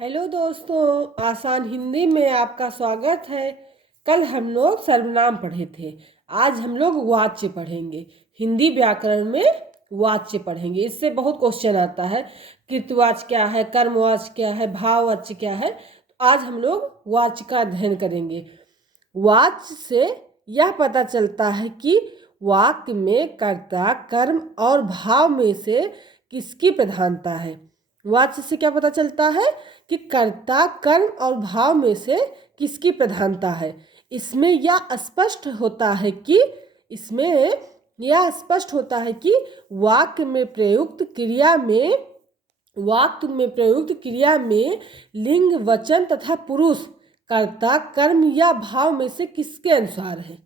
Hello दोस्तों, आसान हिंदी में आपका स्वागत है। कल हम लोग सर्वनाम पढ़े थे। आज हम लोग वाच्य पढ़ेंगे। हिंदी व्याकरण में वाच्य पढ़ेंगे। इससे बहुत क्वेश्चन आता है, कृतवाच्य क्या है, कर्मवाच्य क्या है, भाववाच्य क्या है। तो आज हम लोग वाच्य का अध्ययन करेंगे। वाच्य से यह पता चलता है कि वाक्य में कर्ता, कर्म और भाव में से किसकी प्रधानता है। वाच्य से क्या पता चलता है कि कर्ता, कर्म और भाव में से किसकी प्रधानता है। इसमें यह स्पष्ट होता है कि वाक्य में प्रयुक्त क्रिया में लिंग, वचन तथा पुरुष कर्ता, कर्म या भाव में से किसके अनुसार है।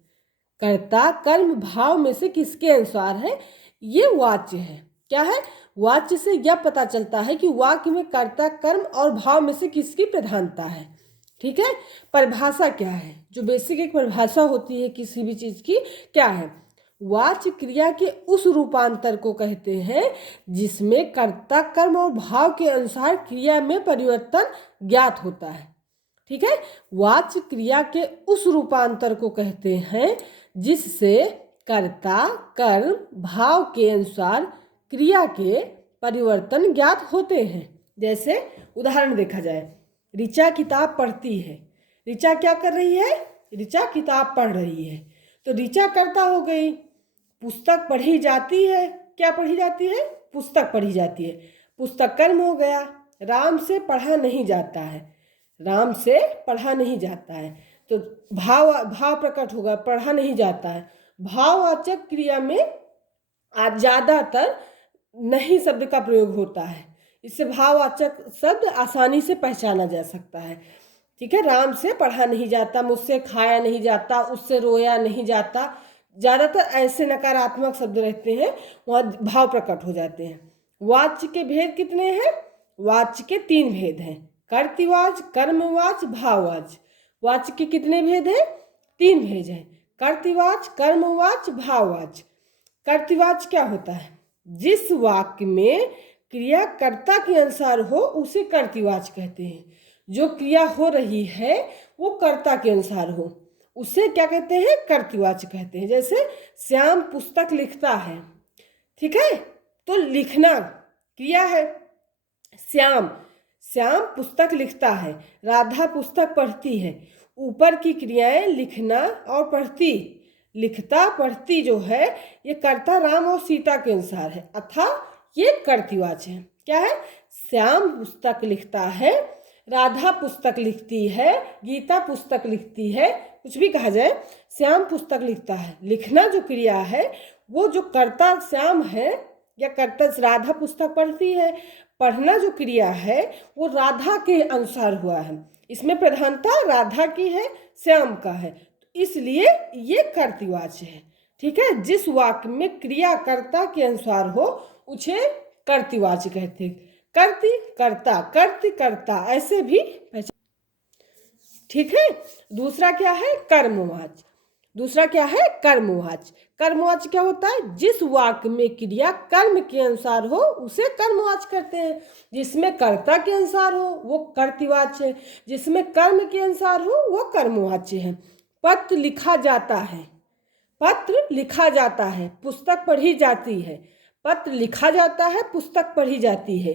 कर्ता, कर्म, भाव में से किसके अनुसार है, ये वाच्य है। क्या है? वाच्य से यह पता चलता है कि वाक्य में कर्ता, कर्म और भाव में से किसकी प्रधानता है। ठीक है। परिभाषा क्या है? जो बेसिक एक परिभाषा होती है किसी भी चीज की, क्या है? वाच्य क्रिया के उस रूपांतर को कहते हैं जिसमें कर्ता, कर्म और भाव के अनुसार क्रिया में परिवर्तन ज्ञात होता है। ठीक है। वाच्य क्रिया के उस रूपांतर को कहते हैं जिससे कर्ता, कर्म, भाव के अनुसार क्रिया के परिवर्तन ज्ञात होते हैं। जैसे उदाहरण देखा जाए, ऋचा किताब पढ़ती है। ऋचा क्या कर रही है? ऋचा किताब पढ़ रही है। तो ऋचा कर्ता हो गई। पुस्तक पढ़ी जाती है। क्या पढ़ी जाती है? पुस्तक पढ़ी जाती है। पुस्तक कर्म हो गया। राम से पढ़ा नहीं जाता है। राम से पढ़ा नहीं जाता है। तो भाव प्रकट होगा, पढ़ा नहीं जाता है। भाववाचक क्रिया में ज़्यादातर नहीं शब्द का प्रयोग होता है। इससे भाववाचक शब्द आसानी से पहचाना जा सकता है। ठीक है। राम से पढ़ा नहीं जाता, मुझसे खाया नहीं जाता, उससे रोया नहीं जाता। ज़्यादातर ऐसे नकारात्मक शब्द रहते हैं, वहाँ भाव प्रकट हो जाते हैं। वाच्य के भेद कितने हैं? वाच्य के 3 भेद हैं, कर्तृवाच्य, कर्मवाच्य, भाववाच्य। वाच्य के कितने भेद हैं? 3 भेद हैं, कर्तृवाच्य, कर्मवाच्य, भाववाच्य। कर्तृवाच्य क्या होता है? जिस वाक्य में क्रिया कर्ता के अनुसार हो उसे कर्तृवाच्य कहते हैं। जो क्रिया हो रही है वो कर्ता के अनुसार हो उसे क्या कहते हैं? कर्तृवाच्य कहते हैं। जैसे श्याम पुस्तक लिखता है। ठीक है। तो लिखना क्रिया है। श्याम पुस्तक लिखता है। राधा पुस्तक पढ़ती है। ऊपर की क्रियाएं लिखना और पढ़ती, लिखता, पढ़ती जो है ये कर्ता राम और सीता के अनुसार है, अर्थात ये कर्तृवाच्य है। क्या है? श्याम पुस्तक लिखता है, राधा पुस्तक लिखती है, गीता पुस्तक लिखती है, कुछ भी कहा जाए, श्याम पुस्तक लिखता है। लिखना जो क्रिया है वो जो कर्ता श्याम है या कर्ता राधा पुस्तक पढ़ती है, पढ़ना जो क्रिया है वो राधा के अनुसार हुआ है। इसमें प्रधानता राधा की है, श्याम का है, इसलिए ये कर्तृवाच्य है। ठीक है। जिस वाक्य में क्रिया कर्ता के अनुसार हो उसे कर्तृवाच्य कहते हैं। कर्ति, कर्ता, कर्ति, कर्ता, ऐसे भी। ठीक है। दूसरा क्या है? कर्मवाच्य। कर्मवाच्य क्या होता है? जिस वाक्य में क्रिया कर्म के अनुसार हो उसे कर्मवाच्य कहते हैं। जिसमें कर्ता के अनुसार हो वो कर्तृवाच्य है, जिसमें कर्म के अनुसार हो वो कर्मवाच्य है। पत्र लिखा जाता है। पत्र लिखा जाता है, पुस्तक पढ़ी जाती है। पत्र लिखा जाता है, पुस्तक पढ़ी जाती है।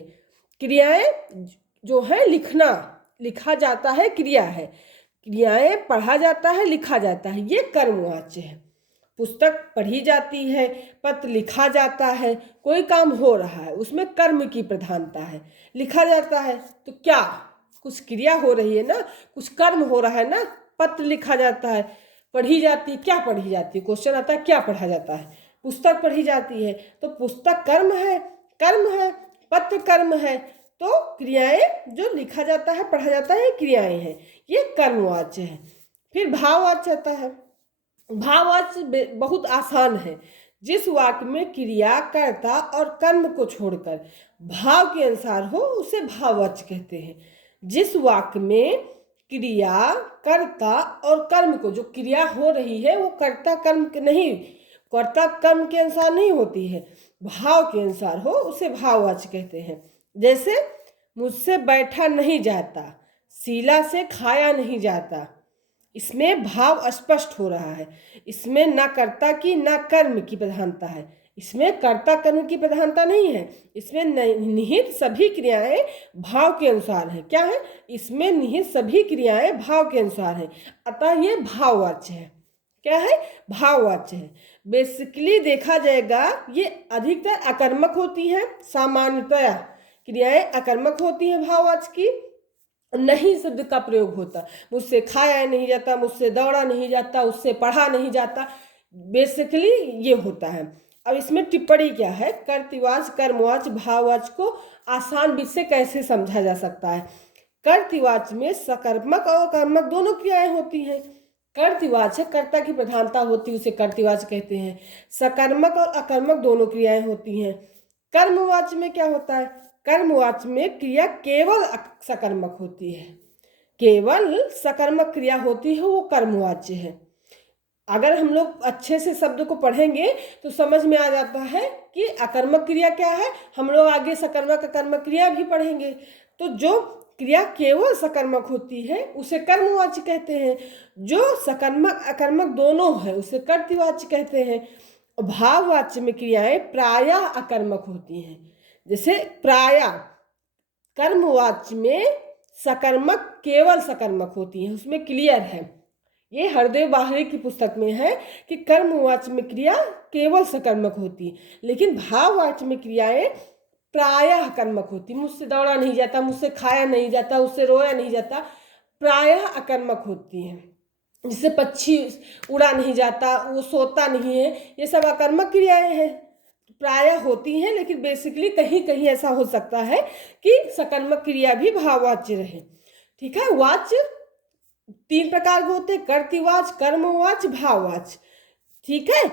क्रियाएं जो है, लिखना, लिखा जाता है क्रिया है, क्रियाएं पढ़ा जाता है, लिखा जाता है, ये कर्मवाच्य है। पुस्तक पढ़ी जाती है, पत्र लिखा जाता है, कोई काम हो रहा है उसमें कर्म की प्रधानता है। लिखा जाता है तो क्या, कुछ क्रिया हो रही है ना, कुछ कर्म हो रहा है ना। पत्र लिखा जाता है, पढ़ी जाती, क्या पढ़ी जाती है? क्वेश्चन आता है क्या पढ़ा जाता है? पुस्तक पढ़ी जाती है, तो पुस्तक कर्म है, पत्र कर्म है, तो क्रियाएं जो लिखा जाता है, पढ़ा जाता है, क्रियाएं हैं, ये कर्मवाच्य है। फिर भाववाच्य आता है। भाववाच्य बहुत आसान है। जिस वाक्य में क्रिया कर्ता और कर्म को छोड़कर भाव के अनुसार हो उसे भाववाच्य कहते हैं। जिस वाक्य में क्रिया कर्ता और कर्म को, जो क्रिया हो रही है वो कर्ता कर्म के अनुसार नहीं होती है, भाव के अनुसार हो उसे भाववाच्य कहते हैं। जैसे मुझसे बैठा नहीं जाता, शीला से खाया नहीं जाता। इसमें भाव स्पष्ट हो रहा है। इसमें ना कर्ता की ना कर्म की प्रधानता है। इसमें कर्ता कर्म की प्रधानता नहीं है। इसमें निहित सभी क्रियाएं भाव के अनुसार है। क्या है? इसमें निहित सभी क्रियाएं भाव के अनुसार है, अतः ये भाववाच्य है। क्या है? भाववाच्य है। बेसिकली देखा जाएगा ये अधिकतर अकर्मक होती हैं। सामान्यतया क्रियाएं अकर्मक होती हैं भाववाच्य की, नहीं शब्द का प्रयोग होता। मुझसे खाया नहीं जाता, मुझसे दौड़ा नहीं जाता, उससे पढ़ा नहीं जाता, बेसिकली ये होता है। अब इसमें टिप्पणी क्या है? कर्तृवाच्य कर्मवाच्य भाववाच्य को आसान विधि से कैसे समझा जा सकता है? कर्तृवाच्य में सकर्मक और कर्मक दोनों क्रियाएं होती हैं। कर्तृवाच्य कर्ता की प्रधानता होती है, उसे कर्तृवाच्य कहते हैं। सकर्मक और अकर्मक दोनों क्रियाएं होती हैं। कर्मवाच्य में क्या होता है? कर्मवाच्य में क्रिया केवल सकर्मक होती है, केवल सकर्मक क्रिया होती है, वो कर्मवाच्य है। अगर हम लोग अच्छे से शब्द को पढ़ेंगे तो समझ में आ जाता है कि अकर्मक क्रिया क्या है। हम लोग आगे सकर्मक अकर्मक क्रिया भी पढ़ेंगे। तो जो क्रिया केवल सकर्मक होती है उसे कर्मवाच्य कहते हैं। जो सकर्मक अकर्मक दोनों है उसे कर्तृवाच्य कहते हैं। भाववाच्य में क्रियाएं प्रायः अकर्मक होती हैं। जैसे प्रायः कर्मवाच्य में सकर्मक केवल सकर्मक होती हैं, उसमें क्लियर है। ये हरदेव बाहरी की पुस्तक में है कि कर्मवाच्य में क्रिया केवल सकर्मक होती है, लेकिन भाववाच्य में क्रियाएं प्रायः कर्मक होती। मुझसे दौड़ा नहीं जाता, मुझसे खाया नहीं जाता, उससे रोया नहीं जाता, प्रायः अकर्मक होती हैं। जिससे पक्षी उड़ा नहीं जाता, वो सोता नहीं है, ये सब अकर्मक क्रियाएं हैं, प्रायः होती हैं। लेकिन बेसिकली कहीं कहीं ऐसा हो सकता है कि सकर्मक क्रिया भी भाववाच्य रहे। ठीक है? वाच्य 3 प्रकार के होते हैं, कर्तृवाच्य, कर्मवाच्य, भाववाच्य। ठीक है?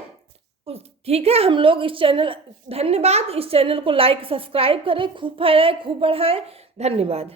ठीक है, हम लोग इस चैनल, धन्यवाद। इस चैनल को लाइक सब्सक्राइब करें, खूब फैलाएं, खूब बढ़ाएं। धन्यवाद।